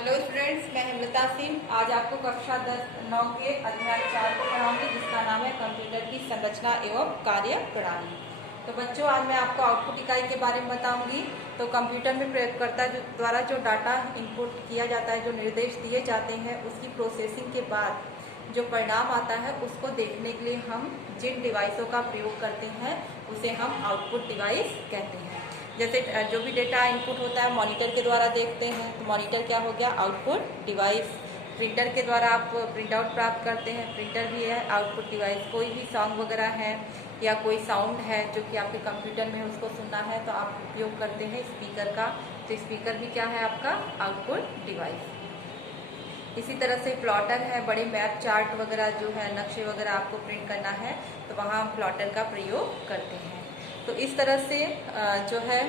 Hello students, मैं हेमलता सिंह आज आपको कक्षा 9 के अध्याय 4 को पढ़ाऊंगी, जिसका नाम है कंप्यूटर की संरचना एवं कार्य प्रणाली। तो बच्चों, आज मैं आपको आउटपुट इकाई के बारे में बताऊंगी। तो कंप्यूटर में प्रयोगकर्ता द्वारा जो डाटा इनपुट किया जाता है, जो निर्देश दिए जाते हैं, उसकी प्रोसेसिंग के बाद जो परिणाम आता है उसको देखने के लिए हम जिन डिवाइसों का प्रयोग करते हैं उसे हम आउटपुट डिवाइस कहते हैं। जैसे जो भी डेटा इनपुट होता है मॉनिटर के द्वारा देखते हैं, तो मॉनिटर क्या हो गया? Output device. प्रिंटर के द्वारा आप प्रिंट आउट प्राप्त करते हैं, प्रिंटर भी है आउटपुट डिवाइस। कोई भी सॉन्ग वगैरह है या कोई साउंड है जो कि आपके कंप्यूटर में उसको सुनना है, तो आप उपयोग करते हैं स्पीकर का, तो स्पीकर भी क्या है? आपका आउटपुट डिवाइस। इसी तरह से प्लॉटर है, बड़े मैप चार्ट वगैरह जो है, नक्शे वगैरह आपको प्रिंट करना है तो वहाँ हम प्लॉटर का प्रयोग करते हैं। तो इस तरह से जो है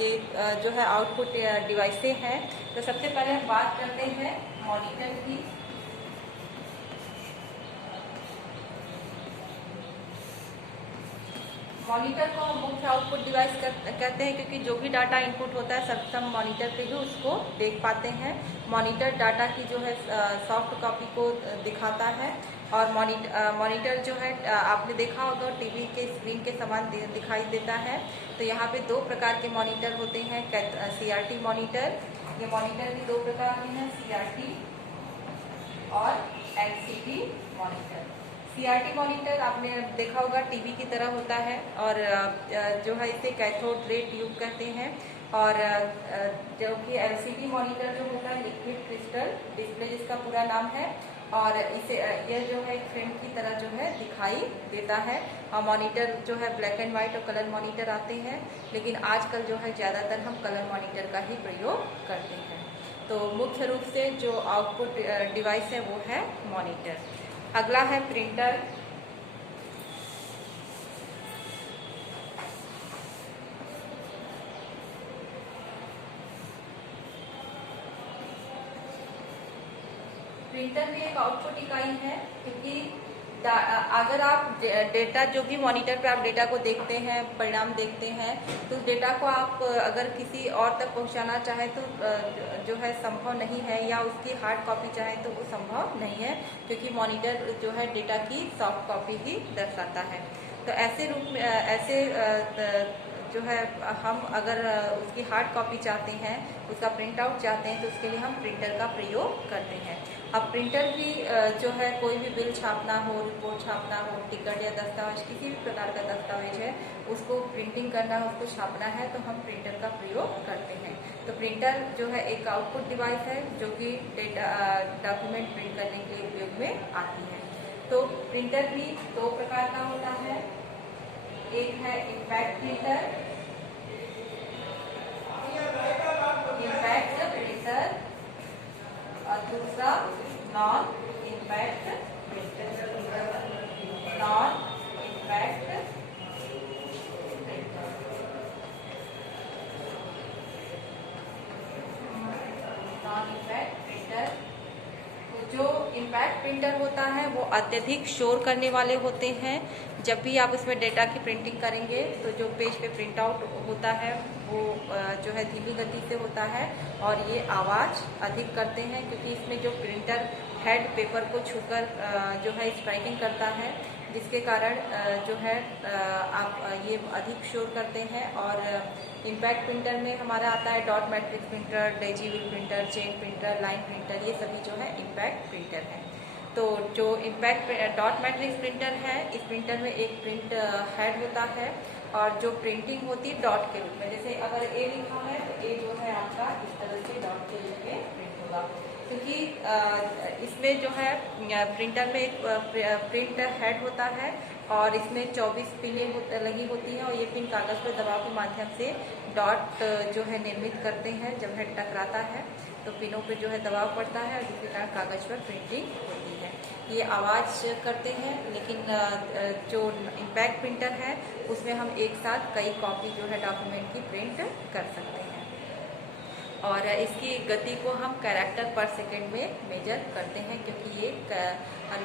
ये जो है आउटपुट डिवाइसें हैं। तो सबसे पहले हम बात करते हैं मॉनिटर की। मॉनिटर को हम मुख्य आउटपुट डिवाइस कहते हैं, क्योंकि जो भी डाटा इनपुट होता है सब मॉनिटर पे ही उसको देख पाते हैं। मॉनिटर डाटा की जो है सॉफ्ट कॉपी को दिखाता है, और मॉनिटर जो है आपने देखा होगा टीवी के स्क्रीन के समान दिखाई देता है। तो यहाँ पे दो प्रकार के मॉनिटर होते हैं, CRT मॉनिटर। ये मॉनिटर भी दो प्रकार के हैं, CRT और LCD मॉनिटर। CRT मॉनिटर आपने देखा होगा टीवी की तरह होता है, और जो है इसे कैथोड रे ट्यूब कहते हैं। और जो कि LCD मॉनिटर जो होता है लिक्विड क्रिस्टल डिस्प्ले जिसका पूरा नाम है, और इसे यह जो है एक फ्रेम की तरह जो है दिखाई देता है। और मॉनिटर जो है ब्लैक एंड वाइट और कलर मॉनिटर आते हैं, लेकिन आजकल जो है ज़्यादातर हम कलर मॉनिटर का ही प्रयोग करते हैं। तो मुख्य रूप से जो आउटपुट डिवाइस है वो है मॉनिटर। अगला है प्रिंटर। प्रिंटर भी एक आउटपुट इकाई है, क्योंकि अगर आप डेटा जो भी मॉनिटर पे आप डेटा को देखते हैं, परिणाम देखते हैं, तो उस डेटा को आप अगर किसी और तक पहुंचाना चाहें तो जो है संभव नहीं है, या उसकी हार्ड कॉपी चाहें तो वो संभव नहीं है, क्योंकि मॉनिटर जो है डेटा की सॉफ्ट कॉपी ही दर्शाता है। तो ऐसे रूप में ऐसे जो है हम अगर उसकी हार्ड कॉपी चाहते हैं, उसका प्रिंट आउट चाहते हैं, तो उसके लिए हम प्रिंटर का प्रयोग करते हैं। अब प्रिंटर भी जो है कोई भी बिल छापना हो, रिपोर्ट छापना हो, टिकट या दस्तावेज, किसी भी प्रकार का दस्तावेज है उसको प्रिंटिंग करना है, उसको छापना है, तो हम प्रिंटर का प्रयोग करते हैं। तो प्रिंटर जो है एक आउटपुट डिवाइस है जो कि डेटा डॉक्यूमेंट प्रिंट करने के लिए उपयोग में आती है। तो प्रिंटर भी दो प्रकार का होता है, एक है इम्पैक्ट प्रिंटर, और दूसरा non impact printer. Non impact printer, non impact printer. जो इम्पैक्ट प्रिंटर होता है वो अत्यधिक शोर करने वाले होते हैं। जब भी आप इसमें डेटा की प्रिंटिंग करेंगे तो जो पेज पे प्रिंट आउट होता है वो जो है धीमी गति से होता है, और ये आवाज़ अधिक करते हैं, क्योंकि इसमें जो प्रिंटर हेड पेपर को छूकर जो है स्ट्राइकिंग करता है, जिसके कारण जो है आप ये अधिक शोर करते हैं। और इम्पैक्ट प्रिंटर में हमारा आता है dot matrix printer, daisy wheel printer, chain printer, line printer, ये सभी जो है इम्पैक्ट प्रिंटर है। तो जो इम्पैक्ट डॉट मैट्रिक्स प्रिंटर है, इस प्रिंटर में एक प्रिंट हेड होता है, और जो प्रिंटिंग होती है डॉट के रूप में, जैसे अगर ए लिखा है तो ए जो है आपका इस तरह से डॉट के रूप में प्रिंट होगा, क्योंकि इसमें जो है प्रिंटर में एक प्रिंट हेड होता है, और इसमें 24 पिनें लगी होती हैं, और ये पिन कागज़ पर दबाव के माध्यम से डॉट जो है निर्मित करते हैं। जब हेड टकराता है तो पिनों पे जो है दबाव पड़ता है, और जिसके कारण कागज़ पर प्रिंटिंग होती है। ये आवाज़ करते हैं, लेकिन जो इम्पैक्ट प्रिंटर है उसमें हम एक साथ कई कॉपी जो है डॉक्यूमेंट की प्रिंट कर सकते हैं, और इसकी गति को हम कैरेक्टर पर सेकेंड में मेजर करते हैं, क्योंकि ये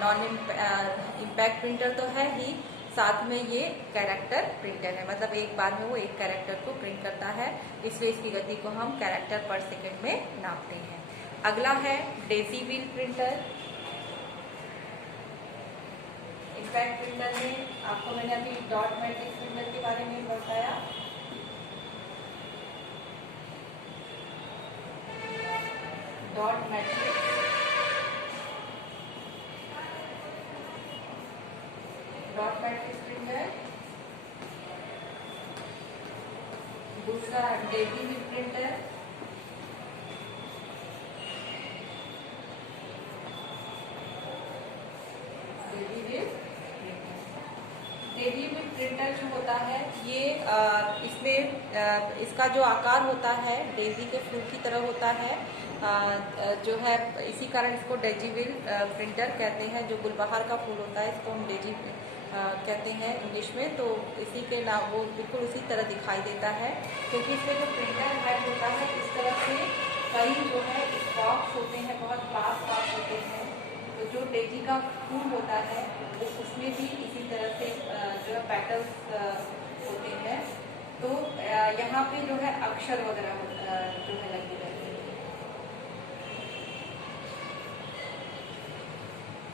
नॉन इम्पैक्ट प्रिंटर तो है ही, साथ में ये कैरेक्टर प्रिंटर है, मतलब एक बार में वो एक कैरेक्टर को प्रिंट करता है, इसलिए इसकी गति को हम कैरेक्टर पर सेकेंड में नापते हैं। अगला है Daisy wheel printer. Impact printer में आपको मैंने अभी डॉट मैट्रिक्स प्रिंटर के बारे में बताया। Dot matrix printer. दूसरा daisy wheel printer. Daisy wheel printer जो होता है ये इसमें इसका जो आकार होता है डेजी के फूल की तरह होता है, जो है इसी कारण इसको डेजी व्हील प्रिंटर कहते हैं। जो गुलबहार का फूल होता है इसको हम डेजी कहते हैं इंग्लिश में। तो इसी के नाम वो बिल्कुल उसी तरह दिखाई देता है, क्योंकि इसमें जो प्रिंटर हेड होता है इस तरह से कई जो है स्पॉट्स होते हैं, बहुत पास होते हैं। तो जो डेजी का फूल होता है उसमें भी इसी तरह से जो है पैटर्न्स होते हैं। तो यहाँ पे जो है अक्षर वगैरह जो है लगे रहते हैं।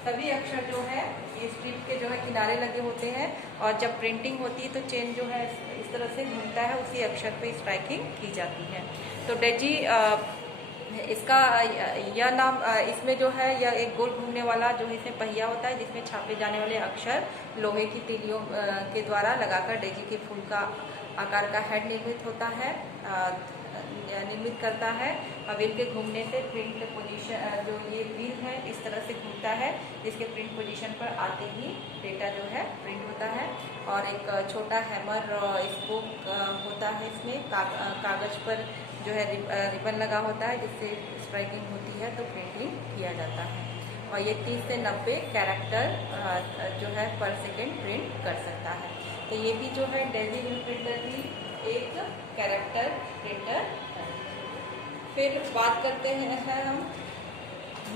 सभी अक्षर जो है ये स्ट्रिप के जो है किनारे लगे होते हैं, और जब प्रिंटिंग होती है तो चेन जो है इस तरह से घूमता है, उसी अक्षर पे स्ट्राइकिंग की जाती है। तो डेजी इसका यह नाम इसमें जो है यह एक गोल घूमने वाला जो इसमें पहिया होता है, जिसमें छापे जाने वाले अक्षर लोहे की तीलियों के द्वारा लगाकर डेजी के फूल का आकार का हेड निर्मित होता है, निर्मित करता है। व्हील के घूमने से प्रिंट पोजीशन जो ये व्हील है इस तरह से घूमता है, जिसके प्रिंट पोजीशन पर आते ही डेटा जो है प्रिंट होता है। और एक छोटा हैमर स्पोक होता है इसमें, कागज पर जो है रिबन लगा होता है, जिससे स्ट्राइकिंग होती है तो प्रिंटिंग किया जाता है। और ये 30 से 90 कैरेक्टर जो है पर सेकेंड प्रिंट कर सकता है। तो ये भी जो है डेजी व्हील प्रिंटर भी एक कैरेक्टर प्रिंटर है। फिर बात करते हैं हम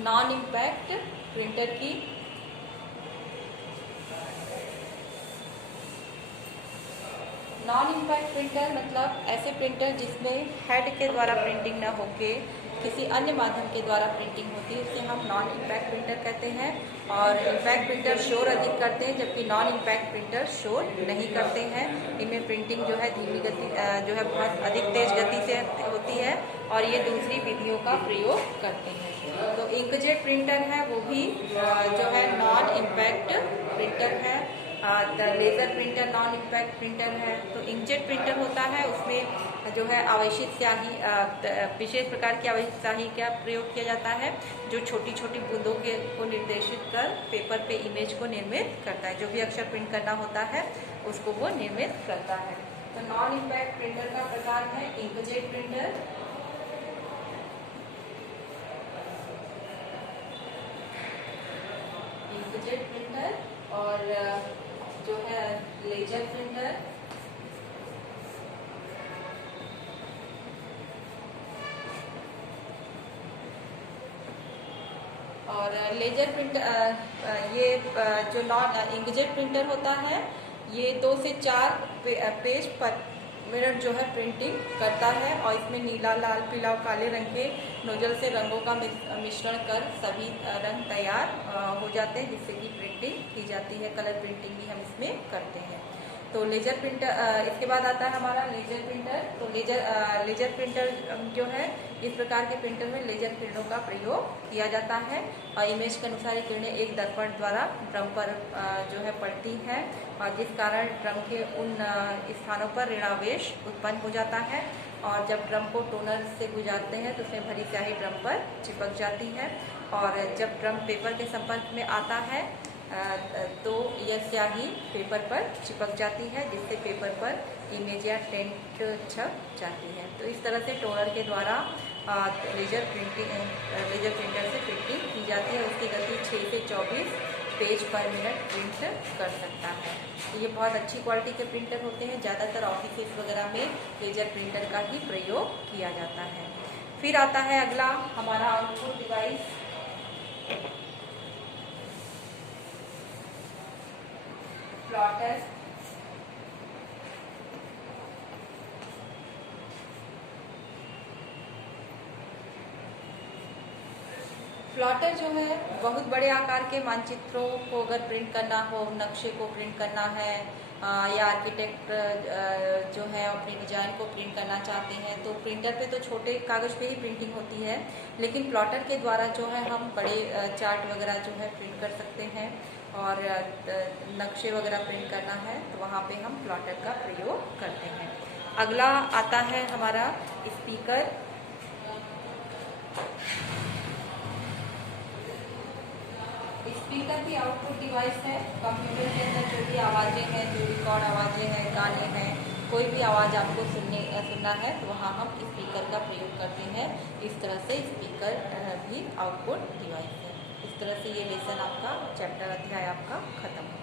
नॉन इम्पैक्ट प्रिंटर की। नॉन इम्पैक्ट प्रिंटर मतलब ऐसे प्रिंटर जिसमें हेड के द्वारा प्रिंटिंग न होके किसी अन्य माध्यम के द्वारा प्रिंटिंग होती है, उसे हम नॉन इम्पैक्ट प्रिंटर कहते हैं। और इम्पैक्ट प्रिंटर शोर अधिक करते हैं, जबकि नॉन इम्पैक्ट प्रिंटर शोर नहीं करते हैं। इनमें प्रिंटिंग जो है धीमी गति जो है बहुत अधिक तेज गति से होती है, और ये दूसरी विधियों का प्रयोग करते हैं। तो इंकजेट प्रिंटर है वो भी जो है नॉन इम्पैक्ट प्रिंटर है। Laser printer non impact printer है। तो इंकजेट प्रिंटर होता है उसमें जो है आवेशित स्याही, विशेष प्रकार की आवेशित स्याही का प्रयोग किया जाता है, जो छोटी छोटी बूंदों को निर्देशित कर पेपर पे इमेज को निर्मित करता है। जो भी अक्षर प्रिंट करना होता है उसको वो निर्मित करता है। तो नॉन इम्पैक्ट प्रिंटर का प्रकार है इंकजेट प्रिंटर, इंकजेट प्रिंटर, और जो है लेजर प्रिंटर, और लेजर प्रिंटर ये जो नॉन इंकजेट प्रिंटर होता है ये 2 से 4 पेज पर मिनट जो है प्रिंटिंग करता है, और इसमें नीला, लाल, पीला और काले रंग के नोजल से रंगों का मिश्रण कर सभी रंग तैयार हो जाते हैं, जिससे कि प्रिंटिंग की जाती है। कलर प्रिंटिंग भी हम इसमें करते हैं। तो लेजर प्रिंटर इसके बाद आता है हमारा लेजर प्रिंटर। तो लेजर प्रिंटर जो है इस प्रकार के प्रिंटर में लेजर किरणों का प्रयोग किया जाता है, और इमेज के अनुसार ये किरणें एक दर्पण द्वारा ड्रम पर जो है पड़ती है, और जिस कारण ड्रम के उन स्थानों पर ऋणावेश उत्पन्न हो जाता है। और जब ड्रम को टोनर से गुजारते हैं तो उसमें भरी स्याही ड्रम पर चिपक जाती है, और जब ड्रम पेपर के संपर्क में आता है तो यह स्याही पेपर पर चिपक जाती है, जिससे पेपर पर इमेज या टेंट छप जाती है। तो इस तरह से टोनर के द्वारा लेजर प्रिंटर से प्रिंटिंग की जाती है। उसकी गति 6 से 24 पेज पर मिनट प्रिंट कर सकता है। तो ये बहुत अच्छी क्वालिटी के प्रिंटर होते हैं। ज़्यादातर ऑफिस वगैरह में लेजर प्रिंटर का ही प्रयोग किया जाता है। फिर आता है अगला हमारा आउटपुट डिवाइस, प्लॉटर। प्लॉटर जो है बहुत बड़े आकार के मानचित्रों को अगर प्रिंट करना हो, नक्शे को प्रिंट करना है या आर्किटेक्ट जो है अपनी डिजाइन को प्रिंट करना चाहते हैं तो प्रिंटर पे तो छोटे कागज़ पे ही प्रिंटिंग होती है, लेकिन प्लॉटर के द्वारा जो है हम बड़े चार्ट वगैरह जो है प्रिंट कर सकते हैं और नक्शे वगैरह प्रिंट करना है तो वहाँ पे हम प्लॉटर का प्रयोग करते हैं। अगला आता है हमारा स्पीकर। स्पीकर भी आउटपुट डिवाइस है। कंप्यूटर के अंदर जो भी आवाज़ें हैं, जो रिकॉर्ड आवाज़ें हैं, गाने हैं, कोई भी आवाज़ आपको सुनना है तो वहाँ हम स्पीकर का प्रयोग करते हैं। इस तरह से स्पीकर भी आउटपुट डिवाइस है। इस तरह से ये लेसन आपका, चैप्टर अध्याय आपका खत्म हो।